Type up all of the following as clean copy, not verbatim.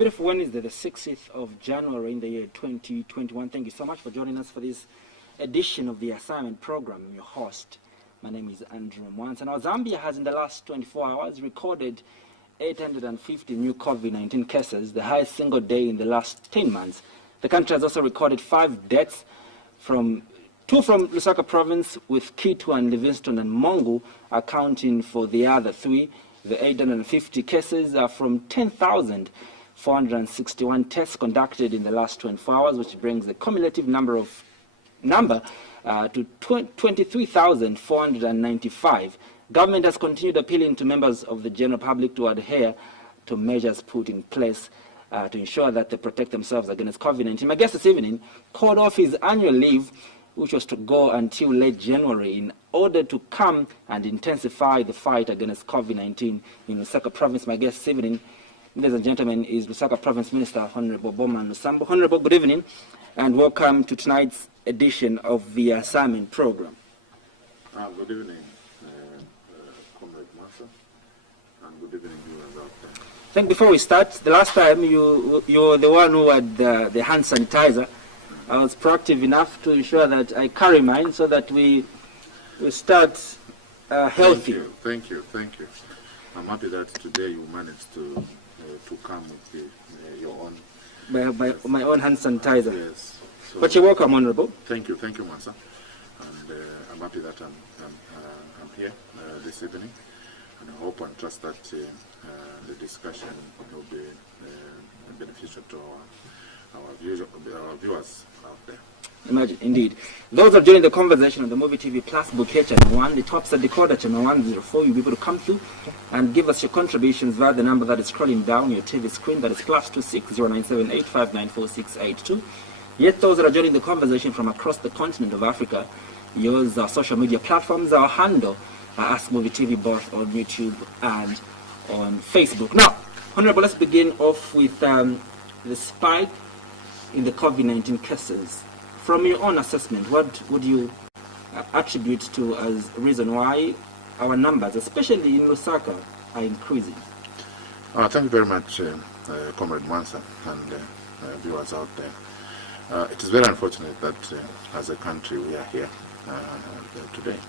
beautiful Wednesday, the 6th of January in the year 2021. Thank you so much for joining us for this edition of the assignment program. I'm your host. My name is Andrew Mwans. And now Zambia has in the last 24 hours recorded 850 new COVID-19 cases, the highest single day in the last 10 months. The country has also recorded 5 deaths, two from LUSAKA province, with Kitwe and Livingstone and Mongu accounting for the other 3. The 850 cases are from 10,461 tests conducted in the last 24 hours, which brings the cumulative number to 23,495. Government has continued appealing to members of the general public to adhere to measures put in place to ensure that they protect themselves against COVID-19. My guest this evening called off his annual leave, which was to go until late January, in order to come and intensify the fight against COVID-19 in LUSAKA province. My guest this evening, ladies and gentlemen, is LUSAKA Province Minister Honorable Bowman Lusambo. Honorable, good evening, and welcome to tonight's edition of the assignment program. Good evening, Comrade Massa, and good evening, viewers out there. I think before we start, the last time you were the one who had the hand sanitizer. I was proactive enough to ensure that I carry mine so that we start healthy. Thank you. I'm happy that today you managed to come with your own. My own hand sanitizer. Yes. So, but you're welcome, Honorable. Thank you, Massa. And I'm happy that I'm here this evening, and I hope and trust that the discussion will be beneficial to our viewers out there. Imagine, indeed. Those are joining the conversation on the Muvi TV Plus Bouquet Channel 1, the Topsa Decoder Channel 104. You'll be able to come through and give us your contributions via the number that is scrolling down your TV screen, that is +26 0978 594682. Yet those that are joining the conversation from across the continent of Africa, use our social media platforms. Our handle, Ask Muvi TV, both on YouTube and on Facebook. Now, Honorable, let's begin off with the spike in the COVID-19 cases. From your own assessment, what would you attribute to as a reason why our numbers, especially in LUSAKA, are increasing? Thank you very much, Comrade Mwansa, and viewers out there. It is very unfortunate that as a country we are here today.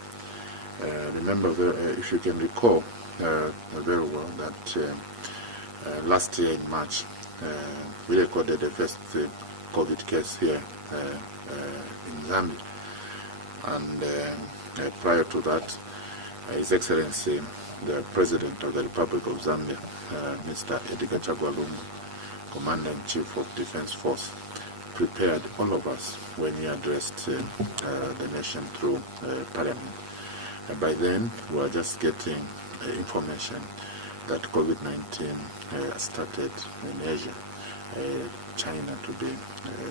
Remember, if you can recall very well, that last year in March, we recorded the first COVID case here in Zambia, and prior to that, His Excellency the President of the Republic of Zambia, Mr. Edgar Chagwalungu, Commander-in-Chief of Defense Force, prepared all of us when he addressed the nation through Parliament. By then, we were just getting information that COVID-19 started in Asia, China to be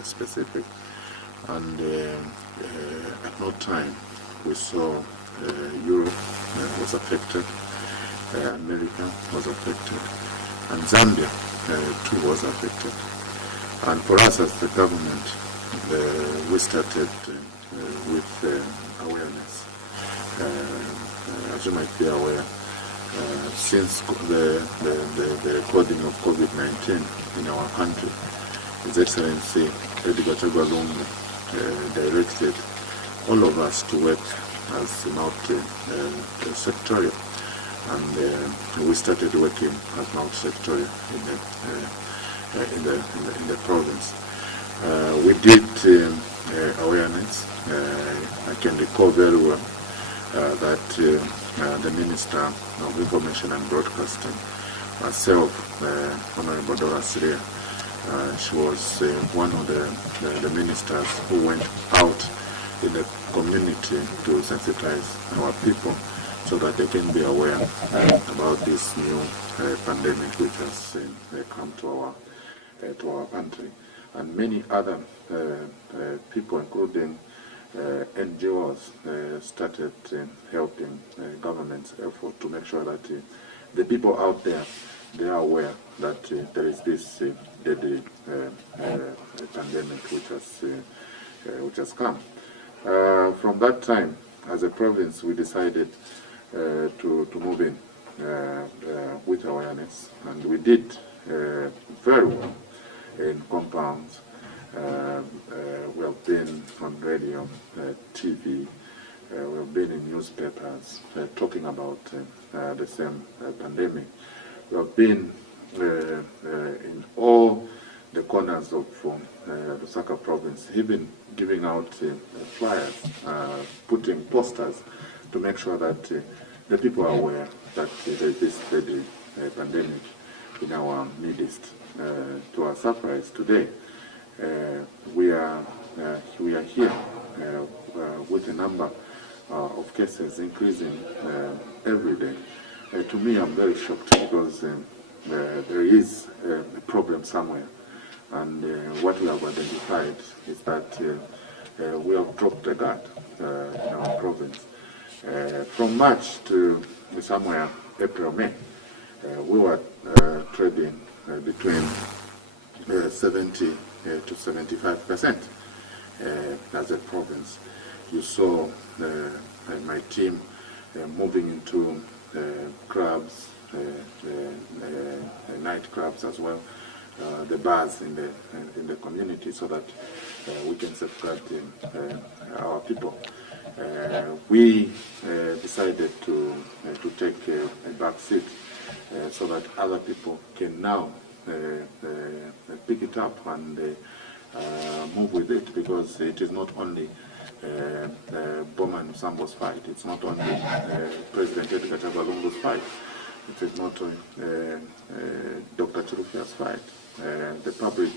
specific, and at no time we saw Europe was affected, America was affected, and Zambia too was affected. And for us as the government, we started with awareness. As you might be aware, since the recording of COVID-19 in our country, His Excellency Edgar Chagwalungu directed all of us to work as multi-sectorial, and we started working as multi-sectorial in the province. We did awareness. I can recall very well that the Minister of Information and Broadcasting, myself, Honorable Dora Siria, she was one of the ministers who went out in the community to sensitize our people so that they can be aware about this new pandemic which has come to our country. And many other people, including NGOs, started helping government's effort to make sure that the people out there, they are aware that there is this deadly pandemic which has come. From that time, as a province, we decided to move in with awareness, and we did very well in compounds. We have been on radio, TV, we have been in newspapers talking about the same pandemic. We have been in all the corners of LUSAKA province, even giving out flyers, putting posters to make sure that the people are aware that there is this deadly pandemic in our midst. To our surprise today, we are here with a number of cases increasing every day. To me, I'm very shocked because there is a problem somewhere, and what we have identified is that we have dropped the guard in our province. From March to somewhere April, May, we were trading between 70 to 75% as a province. You saw my team moving into clubs, night clubs as well, the bars in the community, so that we can safeguard our people. We decided to take a back seat so that other people can now pick it up and move with it, because it is not only Bowman Lusambo's fight, it's not only President Edgar Chabalungu's fight, it is not Dr. Chirufia's fight. The public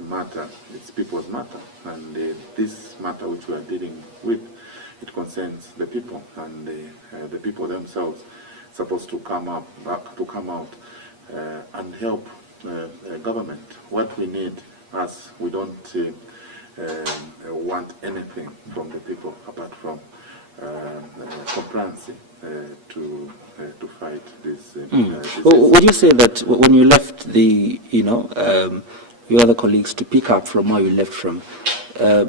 matter, it's people's matter, and this matter which we are dealing with, it concerns the people, and the people themselves supposed to come out and help government. What we need, us, we don't want anything from the people apart from compliance to fight this. Would you say that when you left the, your other colleagues to pick up from where you left from,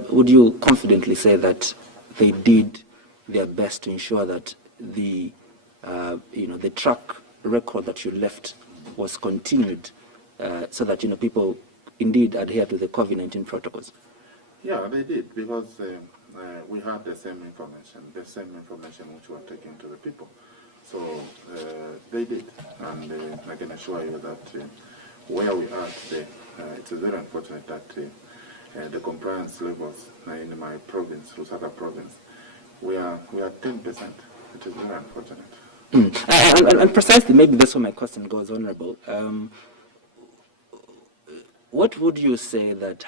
would you confidently say that they did their best to ensure that the, the track record that you left was continued, so that people indeed adhere to the COVID-19 protocols? Yeah, they did, because we had the same information which we were taking to the people. So they did, and I can assure you that where we are today, it's very unfortunate that the compliance levels in my province, LUSAKA province, we are 10%. It is very unfortunate. And precisely, maybe that's where my question goes, Honorable. What would you say that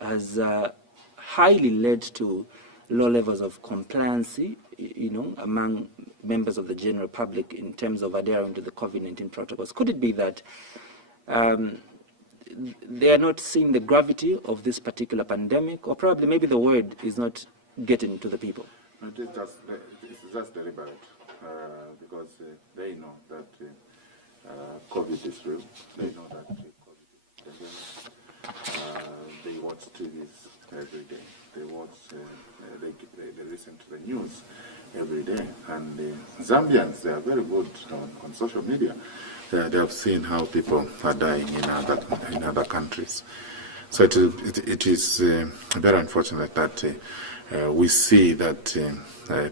has highly led to low levels of compliance, among members of the general public in terms of adhering to the COVID-19 protocols? Could it be that they are not seeing the gravity of this particular pandemic, or probably maybe the word is not getting to the people? It's just deliberate, because they know that COVID is real. They know that COVID is pandemic. They watch TVs every day. They watch, they listen to the news every day. And Zambians, they are very good on social media. They have seen how people are dying in other countries. So it is very unfortunate that we see that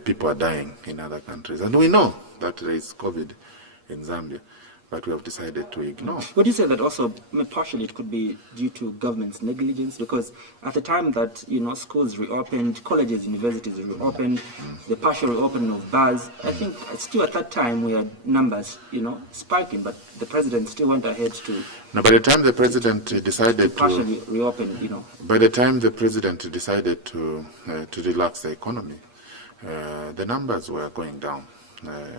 people are dying in other countries. And we know that there is COVID in Zambia, but we have decided to ignore. Would you say that also partially it could be due to government's negligence? Because at the time that schools reopened, colleges, universities reopened, the partial reopening of bars, I think still at that time we had numbers spiking, but the president still went ahead to. No, by the time the president decided partially reopen, By the time the president decided to relax the economy, the numbers were going down.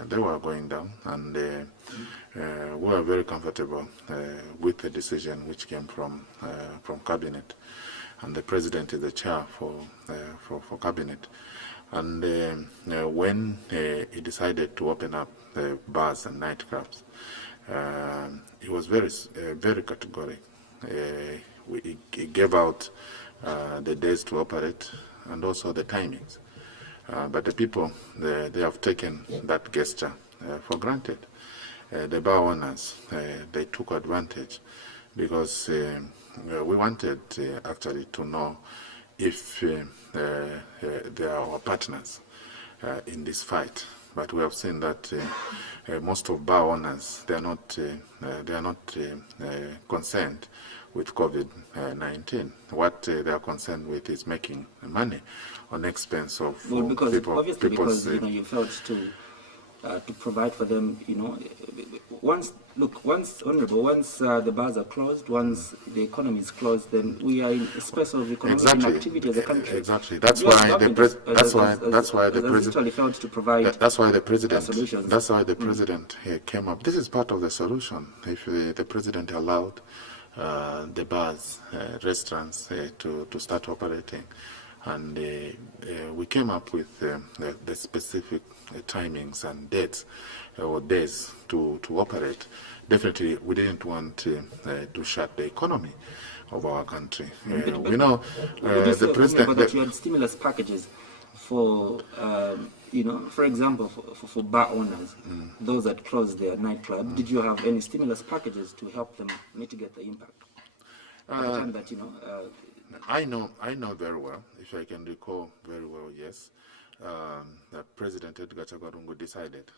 They were going down, and we were very comfortable with the decision which came from cabinet, and the president is the chair for cabinet. And when he decided to open up bars and nightclubs, he was very categorical. He gave out the days to operate and also the timings. But the people, they have taken that gesture for granted. the bar owners, they took advantage because we wanted actually to know if they are our partners in this fight. But we have seen that most of bar owners, they are not concerned with COVID-19. What they are concerned with is making money on expense of obviously people's. Because you felt to provide for them. Once the bars are closed, once the economy is closed, then we are in a space of economic inactivity as a country. Exactly. That's why the president failed to provide. That's why the president. Solutions. That's why the president came up. This is part of the solution. If the president allowed the bars, restaurants to start operating, and we came up with the specific timings and dates or days to operate. Definitely, we didn't want to shut the economy of our country. We know the president. But you had stimulus packages for, for example, for bar owners, those that closed their nightclub. Did you have any stimulus packages to help them mitigate the impact? At the time that I know very well. If I can recall very well, yes. That President Edgar Chagwarungu decided,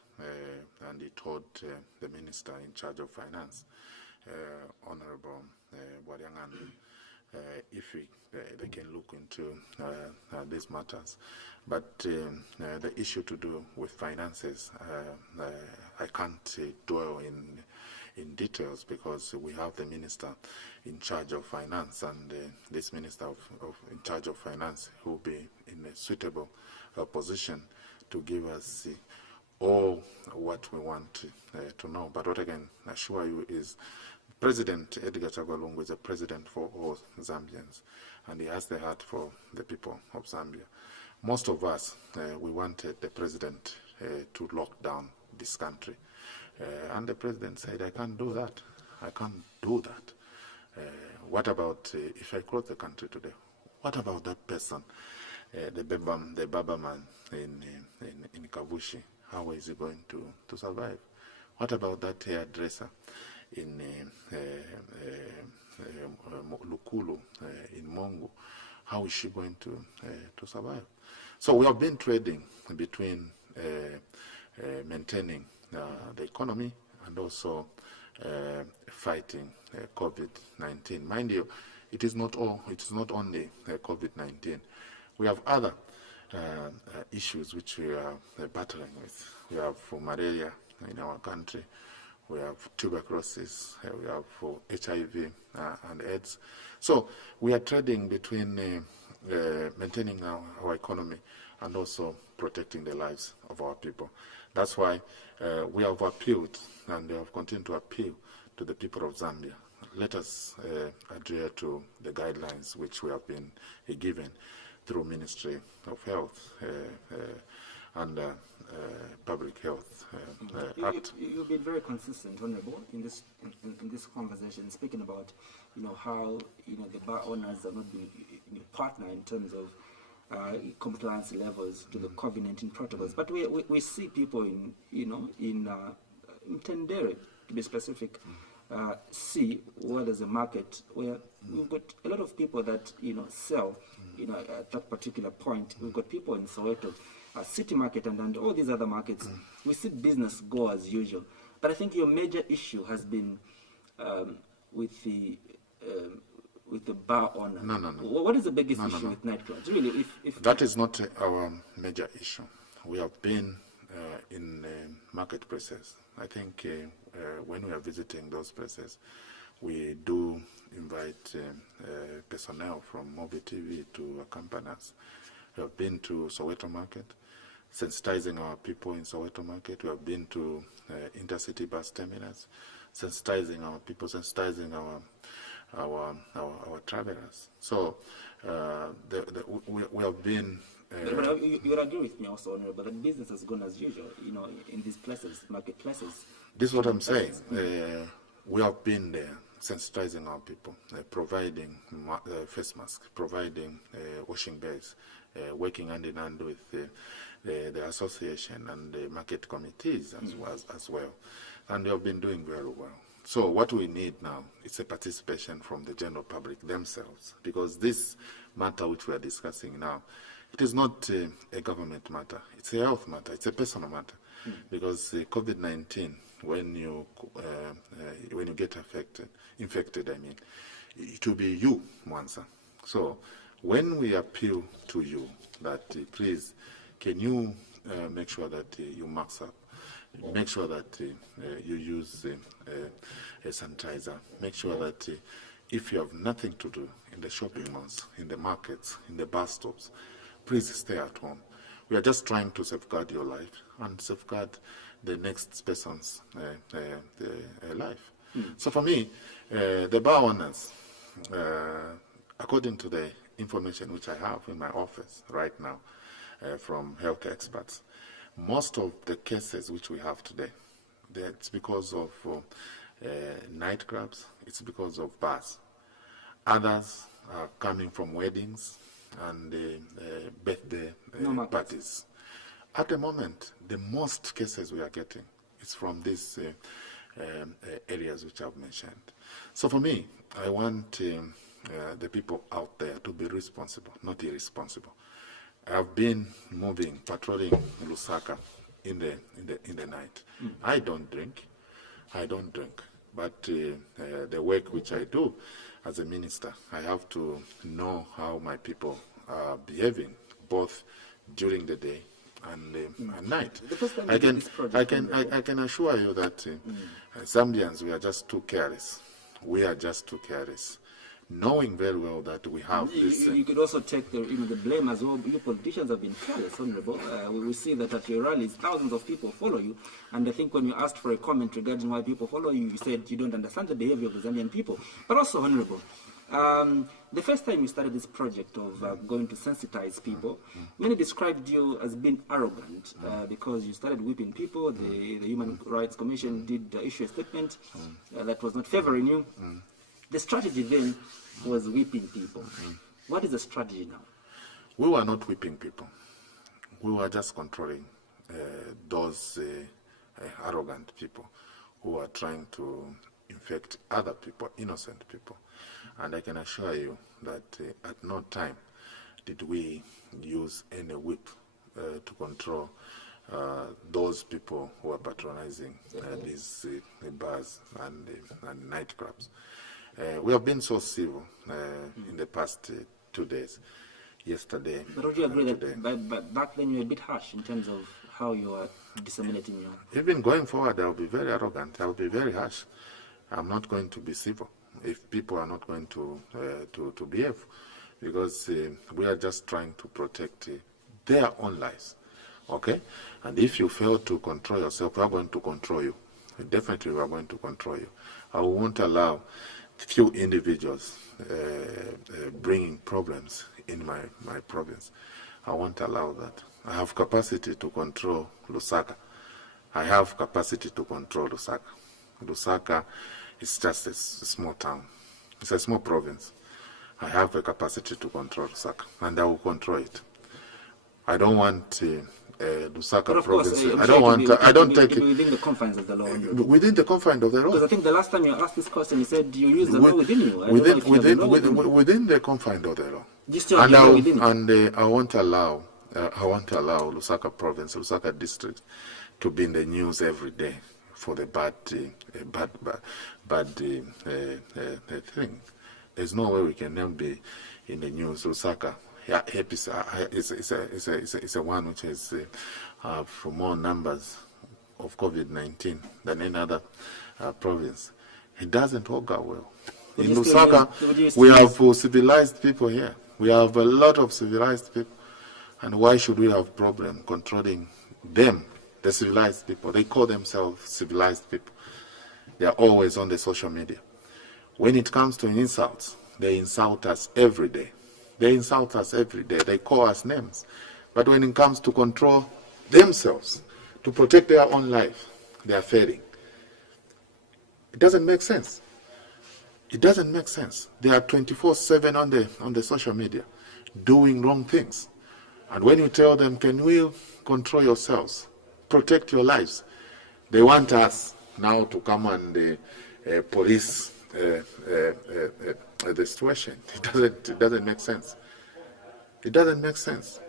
and he told the minister in charge of finance, Honorable Bwariangan, if they can look into these matters. But the issue to do with finances, I can't dwell in details because we have the minister in charge of finance, and this minister in charge of finance will be in a suitable position to give us all what we want to know. But what I can assure you is President Edgar Chagwarungu is a president for all Zambians, and he has the heart for the people of Zambia. Most of us, we wanted the president to lock down this country. And the president said, I can't do that. I can't do that. What about if I close the country today? What about that person, the Baba man in Kavushi? How is he going to survive? What about that hairdresser in Lukulu, in Mongo? How is she going to survive? So we have been trading between maintaining the economy and also fighting COVID-19. Mind you, it is not only COVID-19. We have other issues which we are battling with. We have malaria in our country. We have tuberculosis. We have HIV and AIDS. So we are trading between maintaining our economy and also protecting the lives of our people. That's why we have appealed and we have continued to appeal to the people of Zambia. Let us adhere to the guidelines which we have been given through Ministry of Health and Public Health Act. You've been very consistent, Honorable, in this conversation, speaking about how the bar owners are not being partner in terms of compliance levels to the COVID-19 protocols. But we see people in Tendere, to be specific, see where there's a market where we've got a lot of people that sell at that particular point. We've got people in Soweto, City Market, and all these other markets. We see business go as usual. But I think your major issue has been with the bar owner. No. What is the biggest issue with nightclubs? Really, if that is not our major issue. We have been in marketplaces. I think when we are visiting those places, we do invite personnel from Muvi TV to accompany us. We have been to Soweto Market, sensitizing our people in Soweto Market. We have been to intercity bus terminals, sensitizing our people, sensitizing our travelers. So we have been. But you agree with me also, but the business has gone as usual, in these places, marketplaces. This is what I'm saying. We have been there, sensitizing our people, providing face masks, providing washing bays, working hand in hand with the association and the market committees as well. and they have been doing very well. So what we need now is a participation from the general public themselves, because this matter which we are discussing now, it is not a government matter. It's a health matter. It's a personal matter, because COVID-19, when you get infected, I mean, it will be you, Mwansa. So when we appeal to you that please, can you make sure that you mask up, make sure that you use a sanitizer, make sure that if you have nothing to do in the shopping malls, in the markets, in the bus stops, please stay at home. We are just trying to safeguard your life and safeguard the next person's life. So for me, the bar owners, according to the information which I have in my office right now from healthcare experts, most of the cases which we have today, it's because of nightclubs, it's because of bars. Others are coming from weddings and birthday parties. At the moment, the most cases we are getting is from these areas which I've mentioned. So for me, I want the people out there to be responsible, not irresponsible. I've been patrolling Lusaka in the night. I don't drink, but the work which I do as a minister, I have to know how my people are behaving, both during the day and night. I can assure you that Zambians, we are just too careless. We are just too careless, knowing very well that we have this. You could also take the blame as well. You politicians have been careless, Honorable. We see that at your rallies, thousands of people follow you. And I think when you asked for a comment regarding why people follow you, you said you don't understand the behavior of the Zambian people. But also, Honorable, the first time you started this project of going to sensitize people, many described you as being arrogant because you started whipping people. The Human Rights Commission did issue a statement that was not favoring you. The strategy then was whipping people. What is the strategy now? We were not whipping people. We were just controlling those arrogant people who are trying to infect other people, innocent people. And I can assure you that at no time did we use any whip to control those people who are patronizing these bars and nightclubs. We have been so civil in the past 2 days, yesterday. But would you agree that back then you were a bit harsh in terms of how you are disseminating your... Even going forward, I'll be very arrogant. I'll be very harsh. I'm not going to be civil if people are not going to behave, because we are just trying to protect their own lives. Okay? And if you fail to control yourself, we are going to control you. Definitely, we are going to control you. I won't allow few individuals bringing problems in my province. I won't allow that. I have capacity to control Lusaka. I have capacity to control Lusaka. Lusaka is just a small town. It's a small province. I have the capacity to control Lusaka, and I will control it. I don't want Lusaka province. I don't take it within the confines of the law. Within the confines of the law. Because I think the last time you asked this question, you said you use the law within you. Within the confines of the law. And I won't allow Lusaka province, Lusaka district, to be in the news every day for the bad thing. There's no way we can now be in the news. Lusaka it's a one which has more numbers of COVID-19 than any other province. It doesn't augur well. In Lusaka, we have civilized people here. We have a lot of civilized people. And why should we have problem controlling them, the civilized people? They call themselves civilized people. They are always on the social media. When it comes to insults, they insult us every day. They insult us every day. They call us names. But when it comes to control themselves, to protect their own life, they are failing. It doesn't make sense. It doesn't make sense. They are 24/7 on the social media, doing wrong things. And when you tell them, can you control yourselves, protect your lives, they want us now to come and police the situation. It doesn't make sense. It doesn't make sense.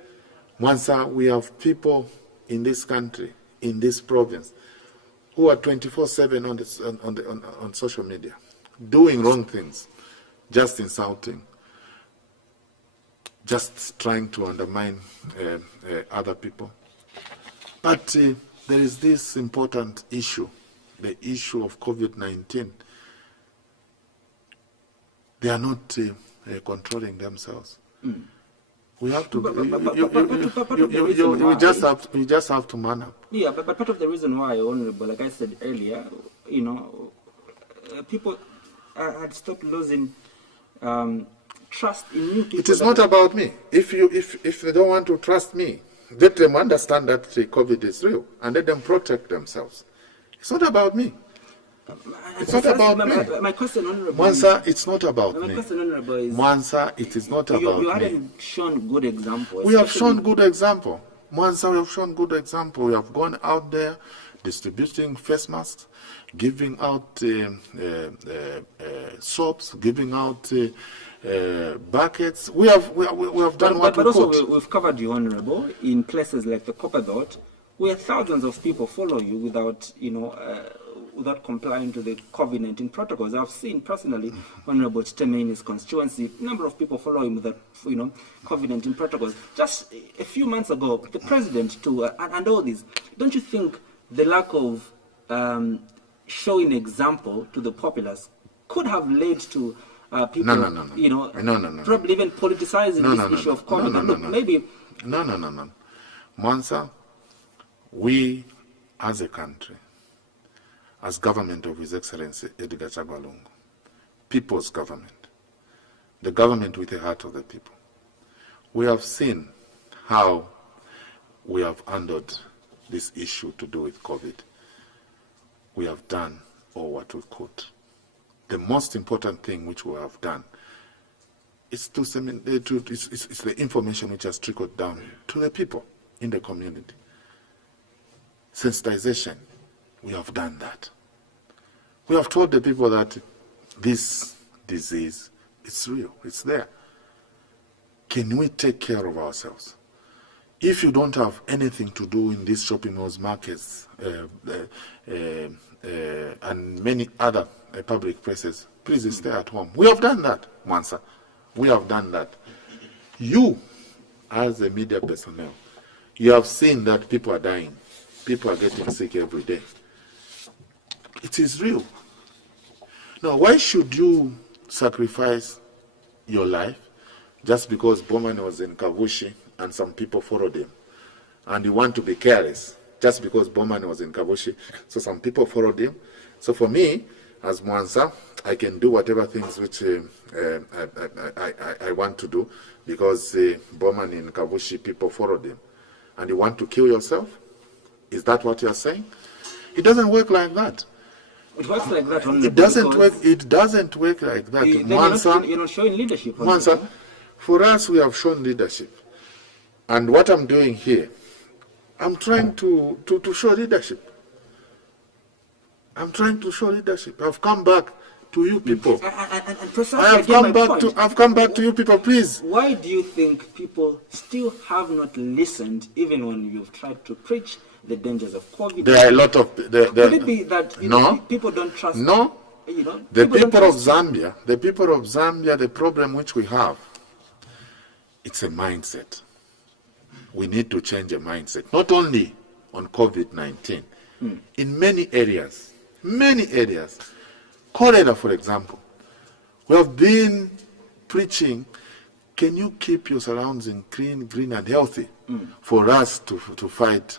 Mwansa, we have people in this country, in this province, who are 24/7 on social media, doing wrong things, just insulting, just trying to undermine other people. But there is this important issue, the issue of COVID-19. They are not controlling themselves. We have to. You just have to man up. Yeah, but part of the reason why, Honorable, like I said earlier, people had stopped losing trust in new people. It is not about me. If they don't want to trust me, let them understand that the COVID is real and let them protect themselves. It's not about me. It's not about me. My question, Honorable. Mwansa, it's not about me. My question, Honorable, is Mwansa, it is not about me. You hadn't shown good examples. We have shown good example. Mwansa, we have shown good example. We have gone out there distributing face masks, giving out soaps, giving out buckets. We have done what we could. But also we've covered you, Honorable, in places like the Copper Dot, where thousands of people follow you without, without complying to the COVID-19 protocols. I've seen personally, Honorable Chiteme in his constituency, a number of people follow him without, COVID-19 protocols. Just a few months ago, the president too, and all this. Don't you think the lack of showing example to the populace could have led to people, probably even politicizing this issue of COVID? Maybe. No. Mwansa, we as a country, as government of His Excellency Edgar Chagwa Lungu, people's government, the government with the heart of the people, we have seen how we have handled this issue to do with COVID. We have done all what we could. The most important thing which we have done is it's the information which has trickled down to the people in the community. Sensitization, we have done that. We have told the people that this disease is real, it's there. Can we take care of ourselves? If you don't have anything to do in these shopping malls, markets, and many other public places, please stay at home. We have done that, Mwansa. We have done that. You, as a media personnel, you have seen that people are dying. People are getting sick every day. It is real. Now, why should you sacrifice your life just because Bowman was in Kavushi and some people followed him? And you want to be careless just because Bowman was in Kavushi, so some people followed him. So for me, as Mwansa, I can do whatever things which I want to do because Bowman in Kavushi, people followed him. And you want to kill yourself? Is that what you're saying? It doesn't work like that. It works like that. It doesn't work. It doesn't work like that. Mwansa, you're not showing leadership. Mwansa, for us, we have shown leadership. And what I'm doing here, I'm trying to show leadership. I'm trying to show leadership. I've come back to you people. I've come back to you people, please. Why do you think people still have not listened, even when you've tried to preach the dangers of COVID? There are a lot of... Could it be that people don't trust... No. The people of Zambia, the problem which we have, it's a mindset. We need to change a mindset. Not only on COVID-19, in many areas. Cholera, for example. We have been preaching, can you keep your surroundings clean, green, and healthy for us to fight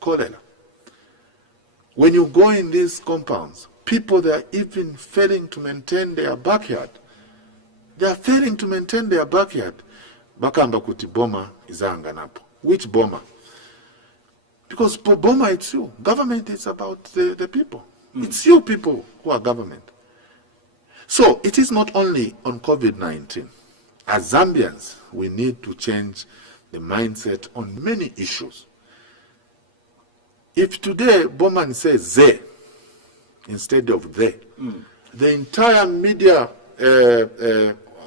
cholera? When you go in these compounds, people, they are even failing to maintain their backyard. They are failing to maintain their backyard. Bakamba kuti boma izanga napo. Which boma? Because for boma, it's you. Government is about the people. It's you people who are government. So it is not only on COVID-19. As Zambians, we need to change the mindset on many issues. If today Bowman says ze, instead of they. The entire media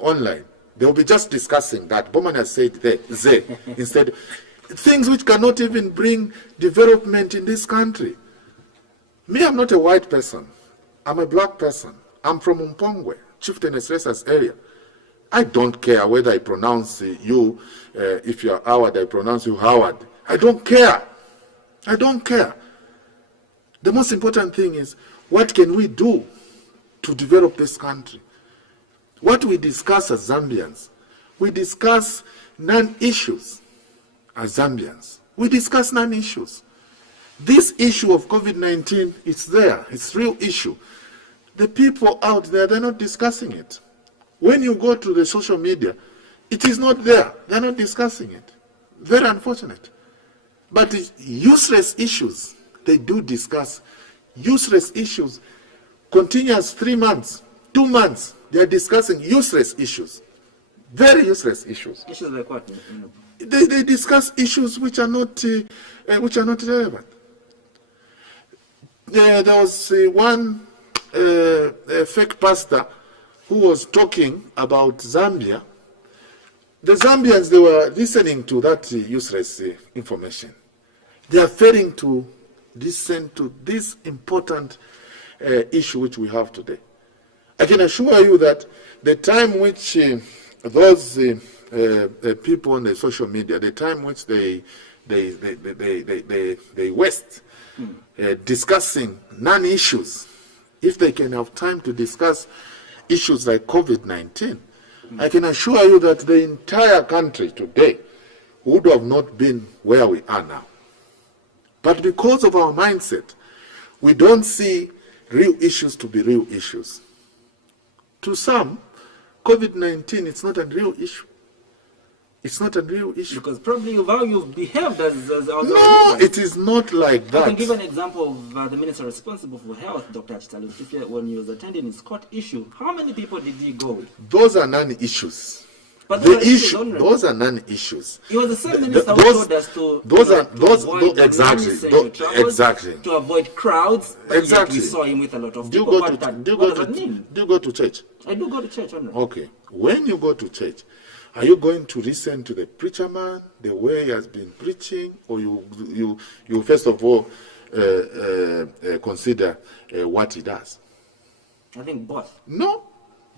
online, they'll be just discussing that. Bowman has said they instead. Things which cannot even bring development in this country. Me, I'm not a white person. I'm a black person. I'm from Mpongwe, Chieftainess Racers area. I don't care whether I pronounce you, if you're Howard, I pronounce you Howard. I don't care. I don't care. The most important thing is, what can we do to develop this country? What we discuss as Zambians, we discuss non-issues as Zambians. We discuss non-issues. This issue of COVID-19, it's there. It's a real issue. The people out there, they're not discussing it. When you go to the social media, it is not there. They're not discussing it. Very unfortunate. But the useless issues, they do discuss. Useless issues, continuous 3 months, 2 months, they are discussing useless issues. Very useless issues. Issues like what? They discuss issues which are not relevant. There was one fake pastor who was talking about Zambia. The Zambians, they were listening to that useless information. They are failing to listen to this important issue which we have today. I can assure you that the time which those people on the social media, the time which they waste discussing non-issues, if they can have time to discuss issues like COVID-19, I can assure you that the entire country today would have not been where we are now. But because of our mindset, we don't see real issues to be real issues. To some, COVID-19, it's not a real issue. It's not a real issue. Because probably how you've behaved as no, it is not like that. I can give an example of the minister responsible for health, Dr. Chitalu, when he was attending his court issue. How many people did he go with? Those are non-issues. But those are non-issues. It was the same minister who told us to exactly to avoid crowds. Exactly. We saw him with a lot of do people. you go to church? I do go to church. Okay. When you go to church, are you going to listen to the preacher man, the way he has been preaching, or you first of all consider what he does? I think both. No.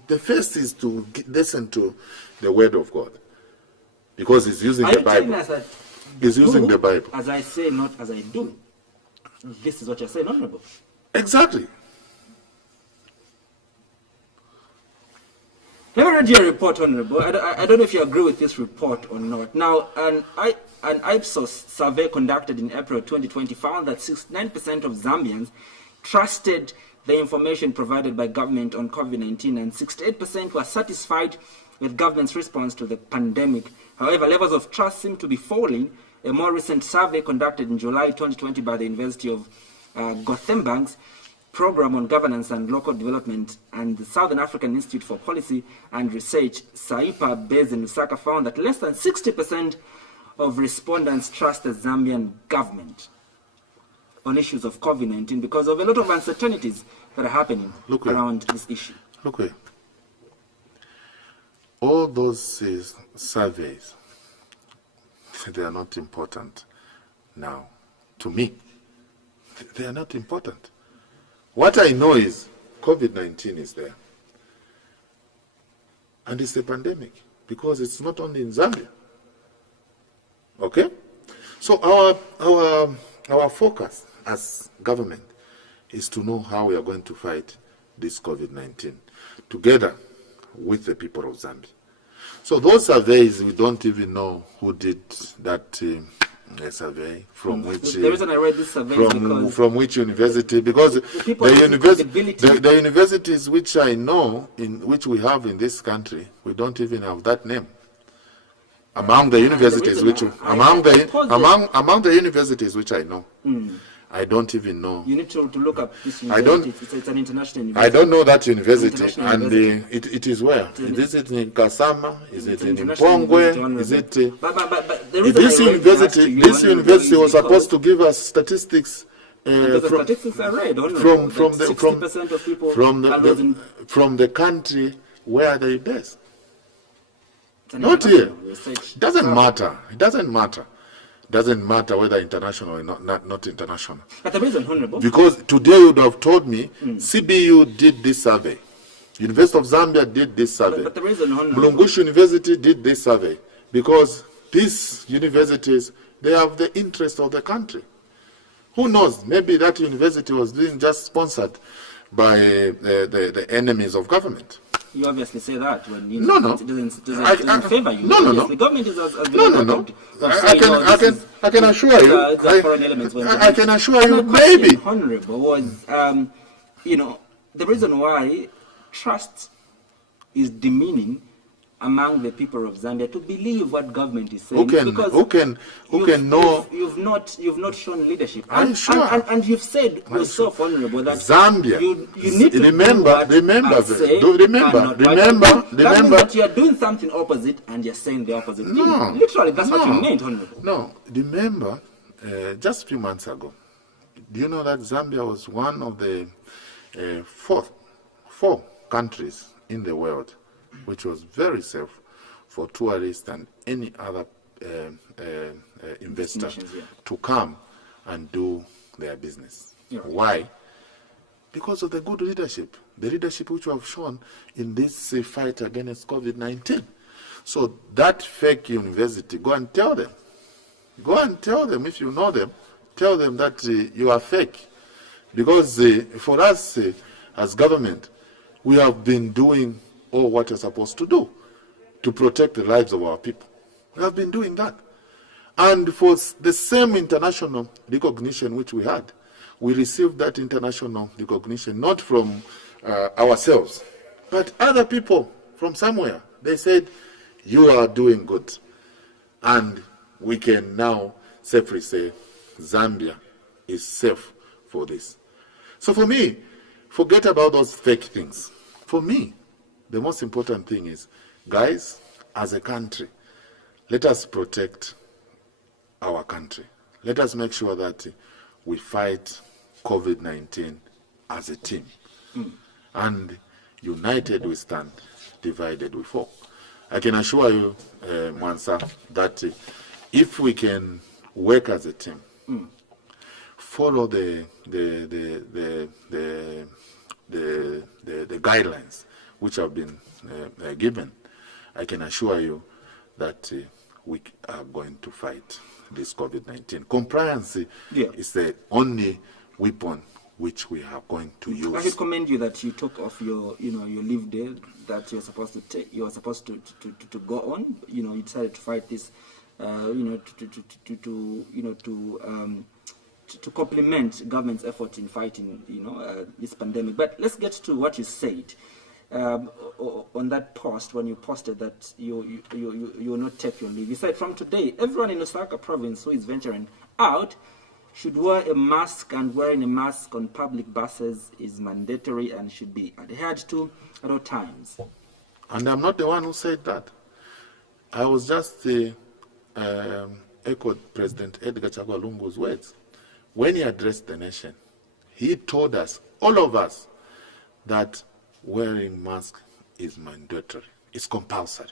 The first is to listen to the word of God, because he's using the Bible. He's using the Bible. As I say, not as I do. This is what you're saying, Honorable. Exactly. Let me read your report, Honorable. I don't know if you agree with this report or not. Now, an Ipsos survey conducted in April 2020 found that 69% of Zambians trusted the information provided by government on COVID-19, and 68% were satisfied with government's response to the pandemic. However, levels of trust seem to be falling. A more recent survey conducted in July 2020 by the University of Gothenburg's Program on Governance and Local Development and the Southern African Institute for Policy and Research, SAIPA, based in LUSAKA, found that less than 60% of respondents trust the Zambian government on issues of COVID-19 because of a lot of uncertainties that are happening around this issue. Look, all those surveys, they are not important now. To me, they are not important. What I know is COVID-19 is there. And it's a pandemic because it's not only in Zambia. Okay? So our focus as government is to know how we are going to fight this COVID-19 together with the people of Zambia. So those surveys, we don't even know who did that survey, from which the reason I read this survey is because from which university, because the universities which I know, in which we have in this country, we don't even have that name. Among the universities among the universities which I know, I don't even know. You need to look up this university. It's an international university. I don't know that university, and it is where? Is it in Kasama? Is it in Mpongwe? Is it? But This university was supposed to give us statistics Because the statistics are read, Honorable, from that the 60% of people from the country where they based. It's an Not here. international research. It doesn't matter. It doesn't matter. Doesn't matter whether international or not international. But the reason, Honorable, Because today you would have told me CBU did this survey. University of Zambia did this survey. but the reason, Honorable, Mulungushi University did this survey. Because these universities, they have the interest of the country. Who knows? Maybe that university was being just sponsored by the enemies of government. you obviously say that when you No, know, no. it doesn't favor you. No, no, no. The government has No. I can assure you. It's a foreign element. I can assure you, My question, maybe. Honorable, was the reason why trust is demeaning among the people of Zambia to believe what government is saying. Who can know? You've not shown leadership. I'm sure. And you've said yourself, Honorable, that Zambia. you need to remember. remember That means that you are doing something opposite and you're saying the opposite thing. Literally, that's what you meant, Honorable. No, remember, just a few months ago, do you know that Zambia was one of the four countries in the world which was very safe for tourists and any other investor to come and do their business. Yeah. Why? Because of the good leadership, the leadership which we have shown in this fight against COVID-19. So that fake university, go and tell them. Go and tell them, if you know them, tell them that you are fake. Because for us as government, we have been doing all what you're supposed to do to protect the lives of our people. We have been doing that. And for the same international recognition which we had, we received that international recognition not from ourselves, but other people from somewhere. They said, you are doing good. And we can now safely say, Zambia is safe for this. So for me, forget about those fake things. For me, the most important thing is, guys, as a country, let us protect our country. Let us make sure that we fight COVID-19 as a team. And united we stand, divided we fall. I can assure you, Mwansa, that if we can work as a team, follow the guidelines which have been given, I can assure you that we are going to fight this COVID-19. Compliance is the only weapon which we are going to use. I should commend you that you took off your leave day that you're supposed to take. You were supposed to go on. You decided to fight this. To complement government's effort in fighting, this pandemic. But let's get to what you said on that post when you posted that you will not take your leave. You said, from today, everyone in LUSAKA province who is venturing out should wear a mask, and wearing a mask on public buses is mandatory and should be adhered to at all times. And I'm not the one who said that. I was just echoed President Edgar Chagwa Lungu's words. When he addressed the nation, he told us, all of us, that wearing mask is mandatory. It's compulsory.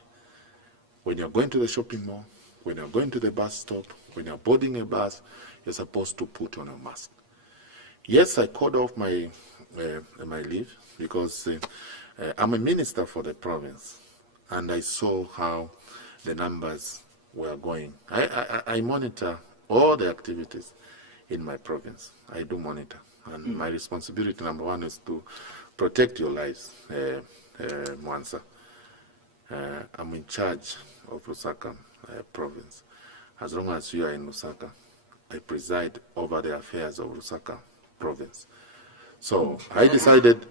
When you're going to the shopping mall, when you're going to the bus stop, when you're boarding a bus, you're supposed to put on a mask. Yes, I called off my leave because I'm a minister for the province, and I saw how the numbers were going. I monitor all the activities in my province. I do monitor. And my responsibility, number one, is to protect your lives, Mwansa. I'm in charge of LUSAKA province. As long as you are in LUSAKA, I preside over the affairs of LUSAKA province. So I decided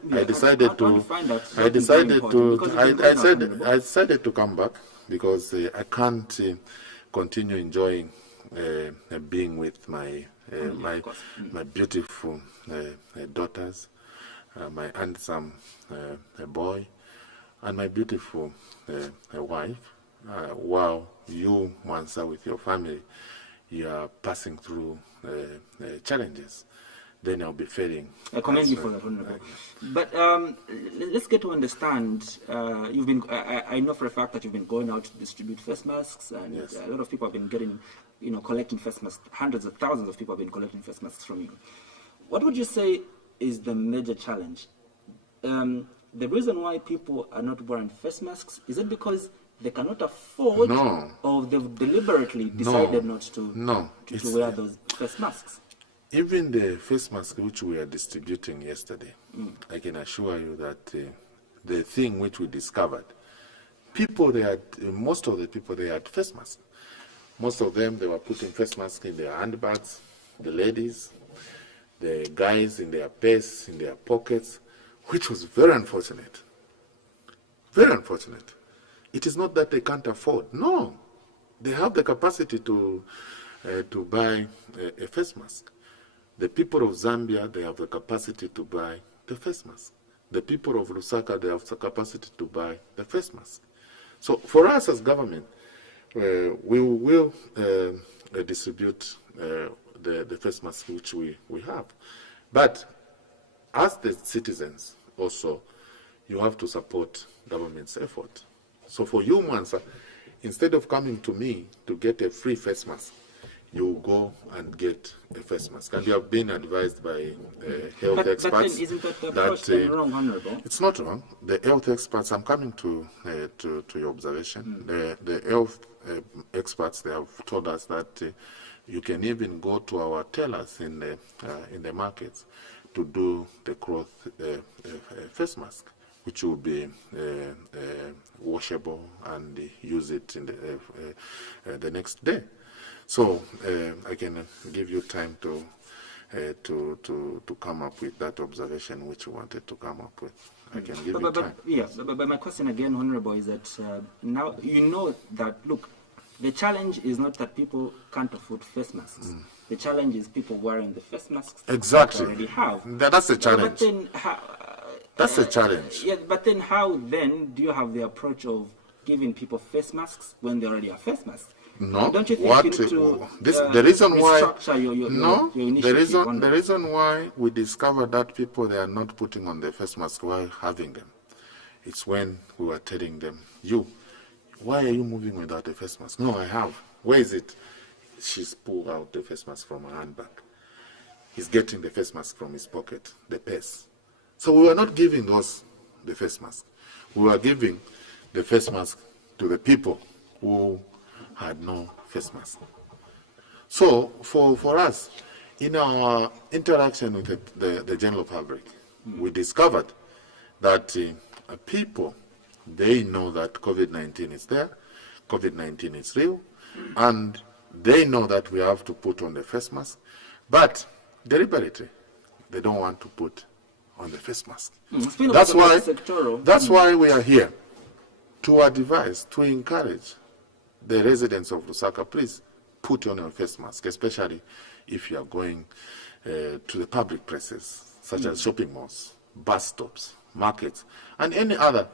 to come back because I can't continue enjoying being with my beautiful daughters, my handsome boy, and my beautiful wife. While you, Mwansa, with your family, you are passing through challenges. then I'll be failing. I commend you for that, Honorable. But let's get to understand. You've been. I know for a fact that you've been going out to distribute face masks, and Yes. a lot of people have been getting, collecting face masks. Hundreds of thousands of people have been collecting face masks from you. What would you say is the major challenge? The reason why people are not wearing face masks, is it because they cannot afford, No. or they've deliberately decided not to, No. to wear those face masks? Even the face mask which we are distributing yesterday, I can assure you that the thing which we discovered, most of the people, they had face masks. Most of them, they were putting face masks in their handbags, the ladies, the guys in their purse, in their pockets, which was very unfortunate. Very unfortunate. It is not that they can't afford. No. They have the capacity to buy a face mask. The people of Zambia, they have the capacity to buy the face mask. The people of Lusaka, they have the capacity to buy the face mask. So for us as government, we will distribute the face mask which we have. But as the citizens also, you have to support government's effort. So for you, Mansa, instead of coming to me to get a free face mask, you go and get a face mask. And you have been advised by health experts. But then isn't that the approach wrong, Honorable? It's not wrong. The health experts, I'm coming to your observation. The health experts, they have told us that you can even go to our tailors in the markets to do the cloth face mask, which will be washable, and use it in the next day. So I can give you time to come up with that observation which you wanted to come up with. I can give you time. But my question again, Honorable, is that now you know that, look, the challenge is not that people can't afford face masks. The challenge is people wearing the face masks Exactly. that they already have. That's the challenge. But then, That's the challenge. Yeah, but then how then do you have the approach of giving people face masks when they already have face masks? No. Don't you think you need to the reason why restructure your the reason why we discovered that people, they are not putting on the face mask while having them, it's when we were telling them, why are you moving without a face mask? No, I have. Where is it? She's pulled out the face mask from her handbag. He's getting the face mask from his pocket, the purse. So we were not giving us the face mask. We were giving the face mask to the people who had no face mask. So for us, in our interaction with the general public, we discovered that people, they know that COVID-19 is there, COVID-19 is real, and they know that we have to put on the face mask, but deliberately, they don't want to put on the face mask. That's why we are here, to advise, to encourage the residents of Lusaka, please put on your face mask, especially if you are going to the public places, such as shopping malls, bus stops, markets, and any other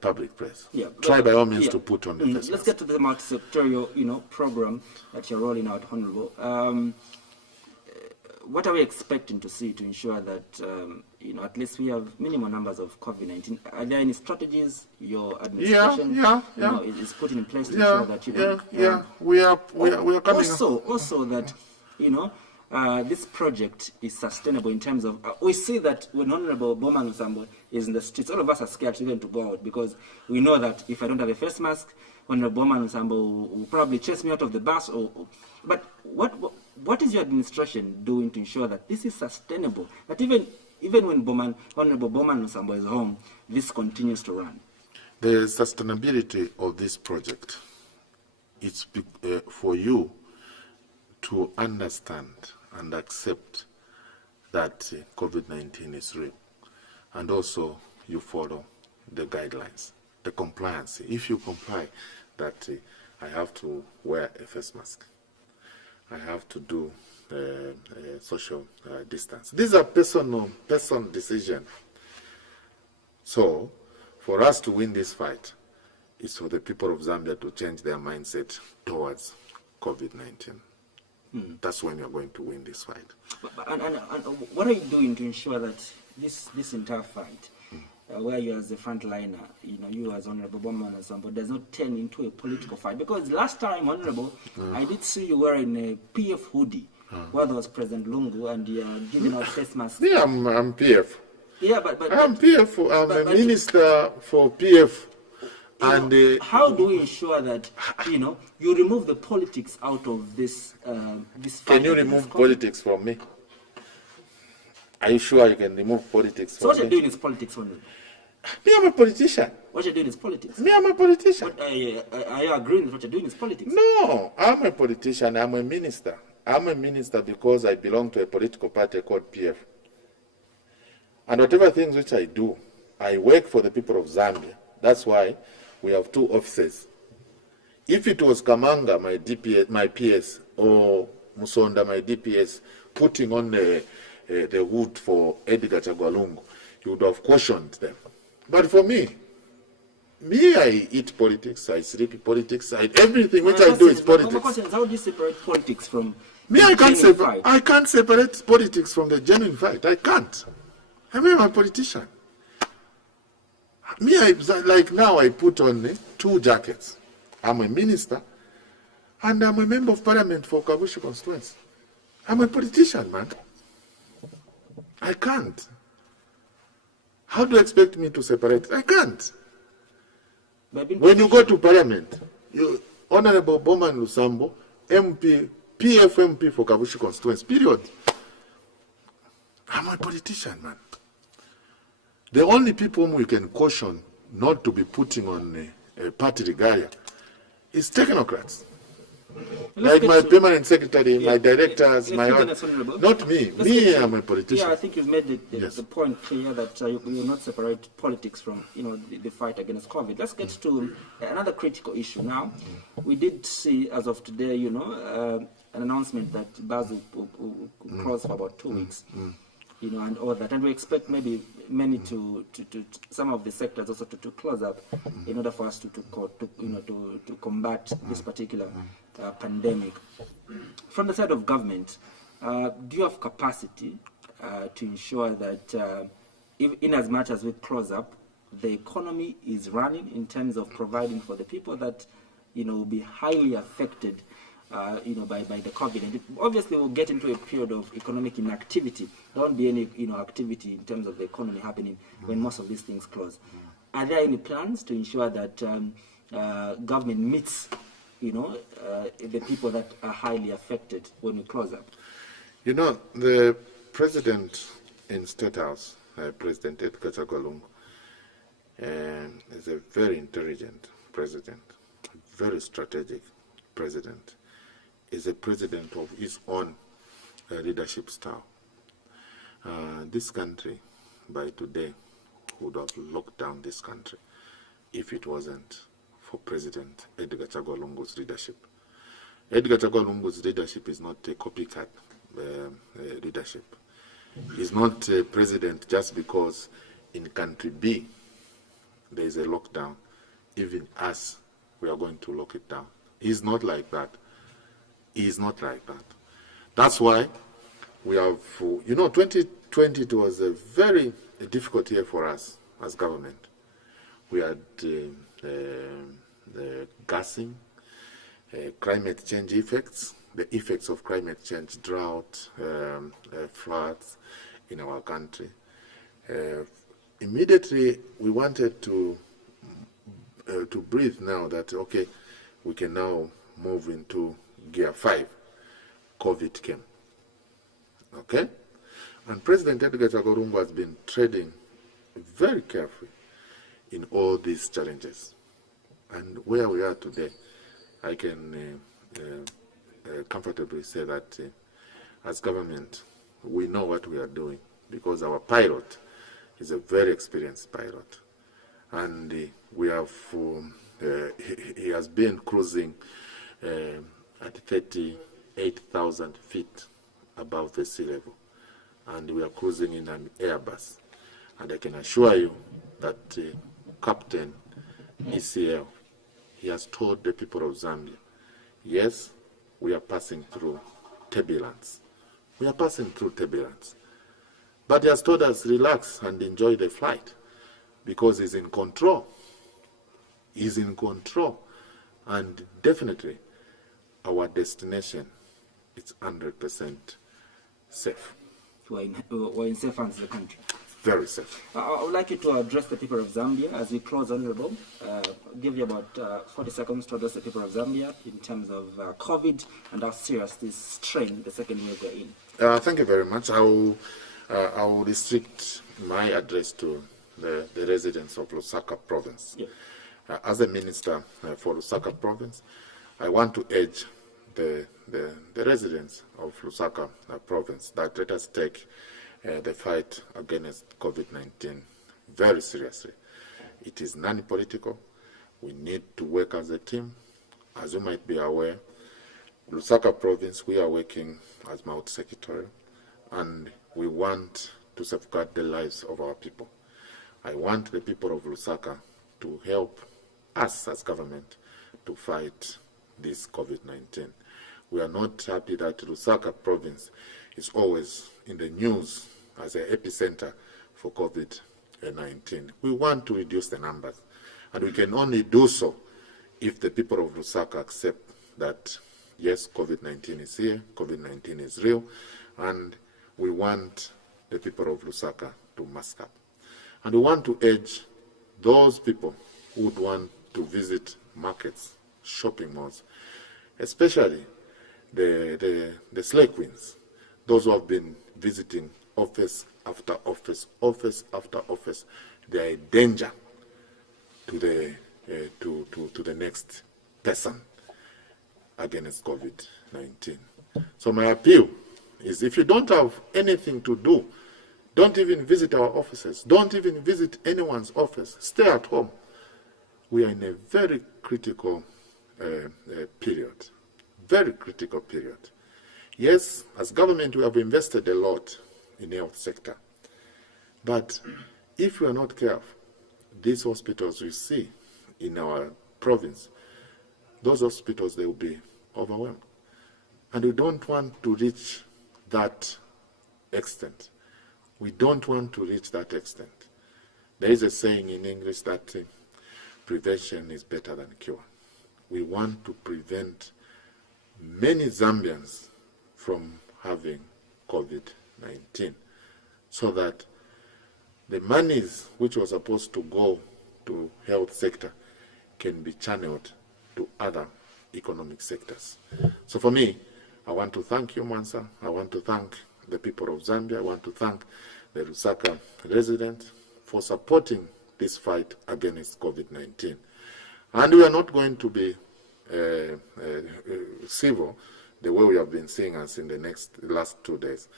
public place. Try by all means to put on the face mask. Let's get to the multi-sectorial, program that you're rolling out, Honorable. What are we expecting to see to ensure that, at least we have minimum numbers of COVID-19? Are there any strategies your administration is putting in place to ensure that, we are coming. Also that, this project is sustainable in terms of, we see that when Honorable Bowman Lusambo is in the streets, all of us are scared even to go out, because we know that if I don't have a face mask, Honorable Bowman Lusambo will probably chase me out of the bus. But what is your administration doing to ensure that this is sustainable? That even when Honorable Bowman Lusambo is home, this continues to run? The sustainability of this project, it's for you to understand and accept that COVID-19 is real, and also you follow the guidelines, the compliance. If you comply that I have to wear a face mask, I have to do social distance. These are personal decisions. So for us to win this fight, it's for the people of Zambia to change their mindset towards COVID-19. that's when you're going to win this fight. And what are you doing to ensure that this entire fight, where you as a frontliner, you as Honorable Bowman Lusambo, does not turn into a political fight? Because last time, Honorable, I did see you wearing a PF hoodie, where there was President Lungu, and you are giving out face masks. Yeah, I'm PF. Yeah, I'm PF. I'm a minister for PF. How do we ensure that you remove the politics out of this fight? Can you remove politics from me? Are you sure you can remove politics from me? So what you're doing is politics only. Me, I'm a politician. What you're doing is politics. Me, I'm a politician. Are you agreeing that what you're doing is politics? No, I'm a politician. I'm a minister. I'm a minister because I belong to a political party called PF. And whatever things which I do, I work for the people of Zambia. That's why we have two offices. If it was Kamanga, my DPS, my PS, or Musonda, my DPS, putting on the hood for Edgar Chagwalungu, you would have cautioned them. But for me, I eat politics, I sleep politics, everything which I do is politics. My question is, how do you separate politics from me? I can't separate politics from the genuine fight. I can't. I mean, I'm a politician. Me, like now I put on 2 jackets. I'm a minister and I'm a member of parliament for Kabushi constituency. I'm a politician, man. I can't. How do you expect me to separate? I can't. When you go to parliament, Honorable Bowman Lusambo, MP, PF MP for Kabushi constituency, period. I'm a politician, man. The only people whom we can caution not to be putting on a party regalia is technocrats. Like my permanent secretary, my directors, not me. Me, I'm a politician. Yeah, I think you've made the point clear that you will not separate politics from the fight against COVID. Let's get to another critical issue now. We did see, as of today, an announcement that Basel will close for about 2 weeks. And all that, and we expect maybe many to some of the sectors also to close up in order for us to combat this particular pandemic. From the side of government, do you have capacity to ensure that in as much as we close up, the economy is running in terms of providing for the people that will be highly affected by the COVID? And obviously we'll get into a period of economic inactivity. There won't be any activity in terms of the economy happening when most of these things close. Are there any plans to ensure that government meets the people that are highly affected when we close up? The president in State House, President Edgar Chagwalungu, is a very intelligent president, very strategic president. Is a president of his own leadership style. This country, by today, would have locked down this country if it wasn't for President Edgar Chagwalungu's leadership. Edgar Chagwalungu's leadership is not a copycat leadership. He's not a president just because in country B there is a lockdown. Even us, we are going to lock it down. He's not like that. He is not like that. That's why we have, 2020 it was a very difficult year for us as government. We had gassing, climate change effects, the effects of climate change, drought, floods in our country. Immediately we wanted to breathe now that, okay, we can now move into Gear 5, COVID came. Okay? And President Edgar Chagwalungu has been treading very carefully in all these challenges. And where we are today, I can comfortably say that as government, we know what we are doing because our pilot is a very experienced pilot. And we have, he has been cruising at 38,000 feet above the sea level. And we are cruising in an Airbus. And I can assure you that Captain ECL, he has told the people of Zambia, yes, we are passing through turbulence. We are passing through turbulence. But he has told us, relax and enjoy the flight because he's in control. He's in control. And definitely, our destination is 100% safe. We're in safe hands, the country. Very safe. I would like you to address the people of Zambia as we close, Honorable. Give you about 40 seconds to address the people of Zambia in terms of COVID and how serious this strain, the second wave, we're in. Thank you very much. I will restrict my address to the residents of LUSAKA province. Yeah. As a minister for LUSAKA province, I want to urge the residents of LUSAKA province that let us take the fight against COVID-19 very seriously. It is non-political. We need to work as a team. As you might be aware, LUSAKA province, we are working as multi-secretarial, and we want to safeguard the lives of our people. I want the people of LUSAKA to help us as government to fight this COVID-19. We are not happy that LUSAKA province is always in the news as an epicenter for COVID-19. We want to reduce the numbers, and we can only do so if the people of LUSAKA accept that, yes, COVID-19 is here, COVID-19 is real, and we want the people of LUSAKA to mask up. And we want to urge those people who would want to visit markets, shopping malls, especially the slay queens, those who have been visiting office after office, office after office. They are a danger to the next person against COVID-19. So my appeal is, if you don't have anything to do, don't even visit our offices. Don't even visit anyone's office. Stay at home. We are in a very critical period. Very critical period. Yes, as government, we have invested a lot in the health sector. But if we are not careful, these hospitals we see in our province, those hospitals, they will be overwhelmed. And we don't want to reach that extent. We don't want to reach that extent. There is a saying in English that prevention is better than cure. We want to prevent many Zambians from having COVID-19 so that the monies which were supposed to go to health sector can be channeled to other economic sectors. So for me, I want to thank you, Mansa. I want to thank the people of Zambia. I want to thank the LUSAKA residents for supporting this fight against COVID-19. And we are not going to be civil the way we have been seeing us in the last 2 days.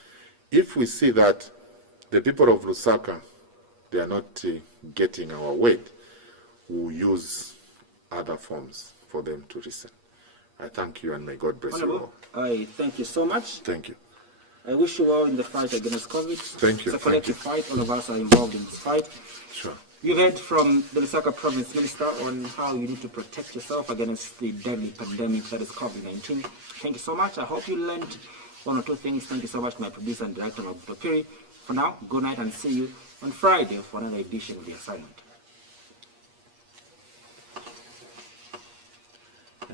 If we see that the people of LUSAKA, they are not getting our weight, we'll use other forms for them to listen. I thank you, and may God bless you all. I thank you so much. Thank you. I wish you well in the fight against COVID. Thank you. It's a collective fight. All of us are involved in this fight. Sure. You heard from the LUSAKA Province Minister on how you need to protect yourself against the deadly pandemic that is COVID-19. Thank you so much. I hope you learned one or two things. Thank you so much to my producer and director, Mabutokiri. For now, good night and see you on Friday for another edition of The Assignment.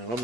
I'm